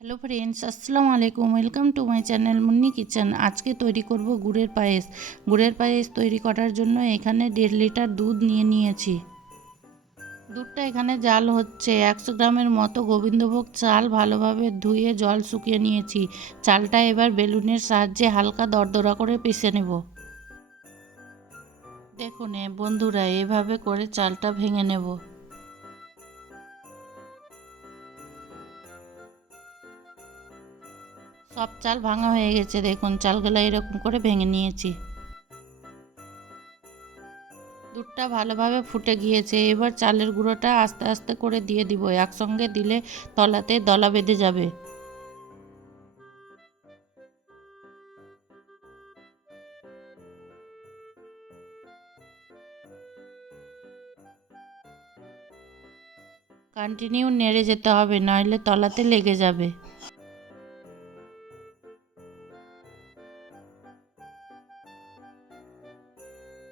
Hello friends, আসসালামু আলাইকুম। Welcome to my channel Munni kitchen. আজকে তৈরি করব গুড়ের পায়েস। গুড়ের পায়েস তৈরি করার জন্য এখানে 1.5 লিটার দুধ নিয়েছি। দুধটা এখানে জাল হচ্ছে। 100 গ্রামের মতো গোবিন্দভোগ চাল ভালোভাবে ধুয়ে জল শুকিয়ে নিয়েছি। চালটা এবার বেলুনের সাহায্যে হালকা দরদরা করে পিষে নেব। দেখুন বন্ধুরা, এভাবে করে চালটা ভেঙে নেব। সব চাল ভাঙা হয়ে গেছে। দেখুন চালগুলো এরকম করে ভেঙে নিয়েছি। দুধটা ভালোভাবে ফুটে গিয়েছে। এবার চালের গুঁড়োটা আস্তে আস্তে করে দিয়ে দিব। একসঙ্গে দিলে তলাতে দলা বেঁধে যাবে। কন্টিনিউ নেড়ে যেতে হবে, নইলে তলাতে লেগে যাবে।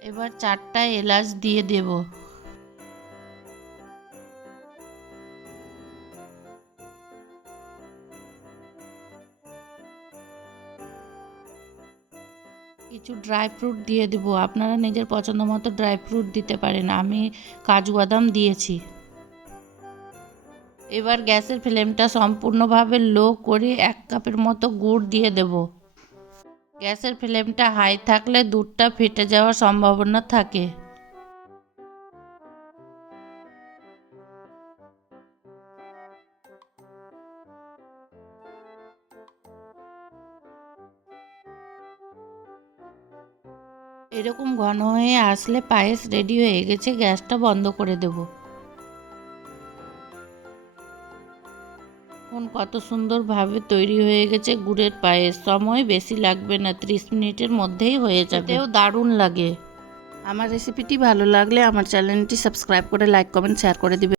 এবার 4টা এলাচ দিয়ে দেব। কিছু ড্রাই ফ্রুট দিয়ে দেব। আপনারা নিজের পছন্দ মতো ড্রাই ফ্রুট দিতে পারেন। আমি কাজু বাদাম দিয়েছি। এবার গ্যাসের ফ্লেমটা সম্পূর্ণভাবে লো করে 1 কাপের মতো গুড় দিয়ে দেব। গ্যাসের ফ্লেমটা হাই থাকলে দুধটা ফেটে যাওয়ার সম্ভাবনা থাকে। এরকম ঘন হয়ে আসলে পায়েস রেডি হয়ে গেছে। গ্যাসটা বন্ধ করে দেব। এখন কত সুন্দরভাবে তৈরি হয়ে গেছে গুড়ের পায়েস। সময় বেশি লাগবে না, 30 মিনিটের মধ্যেই হয়ে যাবে। এতেও দারুণ লাগে। আমার রেসিপিটি ভালো লাগলে আমার চ্যানেলটি সাবস্ক্রাইব করে লাইক কমেন্ট শেয়ার করে দিবেন।